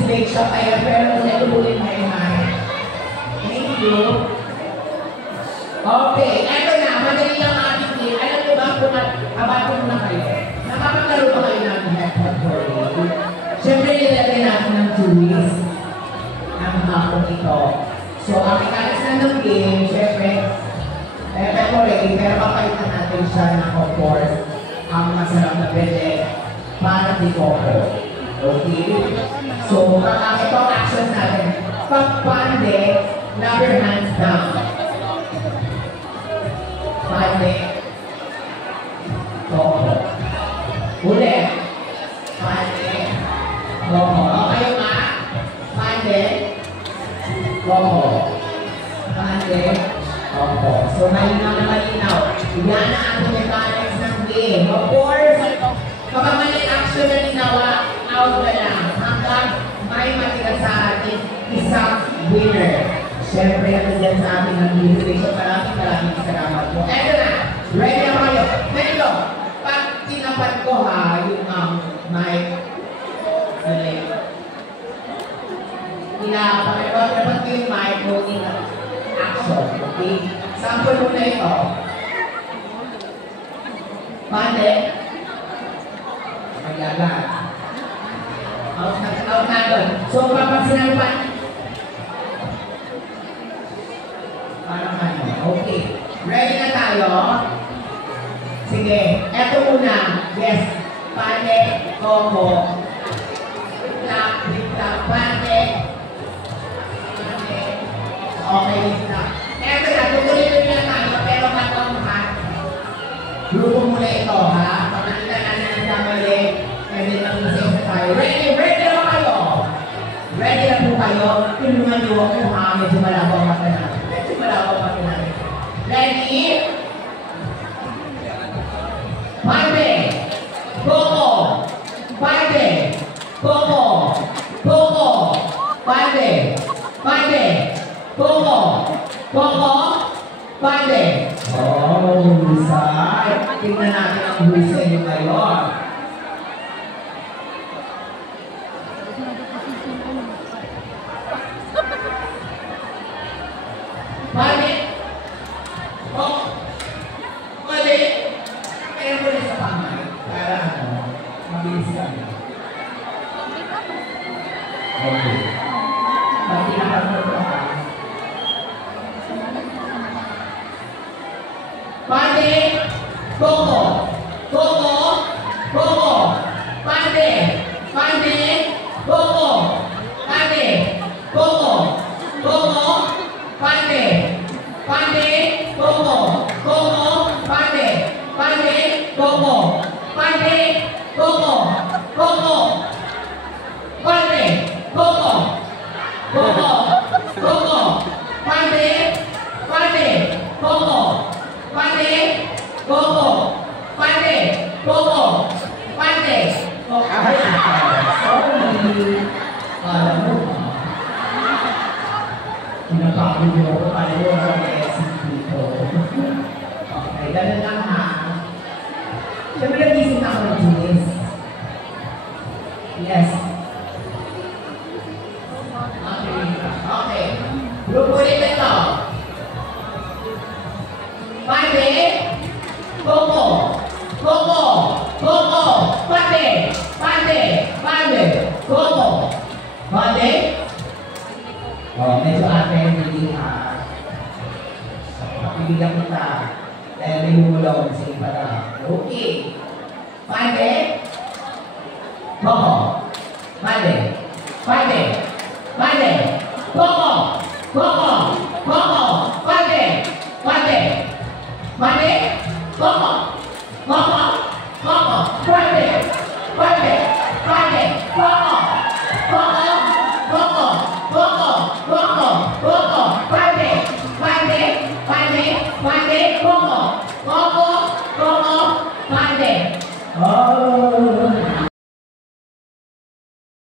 Miss Bake Shop. Ayan, pero kung natulungin mo yung Thank you. Okay, eto na. Madali lang ating game. Alam niyo ba kung abatin na kayo? Nakapaglaro ba kayo ng Hepburn Hurley? Siyempre, nilagay natin ng tuwis ng hapon ito. So, ang ikalas na ng game, siyempre, pero papalitan natin siya ng, of course, ang masarap na bede para di Coco. Okay? So, ito ang actions natin. Pagpande, love your hands down. Pande. Coco. Ulit. Pande. Coco. Okay nga? Pande. Coco. Pande. Coco. So, malinaw na malinaw. Yan ang ating mechanics ng game. Of course, kapag mali action na ginawa, out na lang. Hanggang may matira sa atin isang winner. Siyempre, yan dyan sa atin ang invitation. Maraming salamat po. Eto na. Ready na kayo. Pero, pag tinapat ko ha, yung mic, dapat ko yung mic, holding action. Okay? Sample muna ito. Pande. Maglagan. Out na doon. So, kapag sinalupan. Parang ano. Okay. Ready na tayo? Sige. Eto muna. Yes. Pande. Coco. Bigla. Pande. Pande. Okay. Bigla. Eto na. Tutuloy na tayo. Pero katong ha. Grupo muna ito ha. Pagkakita natin ang kamali. And then mag-isip na tayo. Ready na ba kayo? Ready na po kayo? Tulungan niyo ako ha. Medyo malabang mata natin. Ready? Pande. Coco. Pande. Coco. Coco. Pande. Pande. Coco. Coco. Pande. Oh, husay. Tingnan natin ang husay nyo ngayon. Pande. Oh. Pande. Kaya mo rin sa pangay. Para ano, mabilis kami. Okay. Pati nakapagod ka. Pande. Coco. Coco. Coco. Pande. Pande. Coco. Pande. Coco. Coco. Pande. Pande. Coco. Coco. Pande. Pande. Coco. Pande. Coco. Coco. Pande. Coco. Coco. Coco. Pande. Pande. Coco. Pande. Coco. Pande. Coco. Pande. Sorry. Alam mo ba? Pinapakuli mo ako tayo sa SCP ko. Okay, ganun lang ha. Siyempre nagising na ako ng Julis. Yes. Okay. Grupo ulit ito. Pande. Coco. Coco. Coco. Pande. Pande. Pande. Coco. Pande. Oh, medyo ate hindi ha. Pakibigyan kita. Dahil may humulong sa iba na. Okay. Pande. Coco. Pande. Pande. Pande. Coco. Coco. Coco. Pande. Pande. Pande. Coco. Coco. Coco. Pande. Pande. Pande. Coco. Coco. Coco. Coco. Coco. Coco. Pande. Pande. Pande. Pande. Coco. Coco. Coco. Pande. Oh.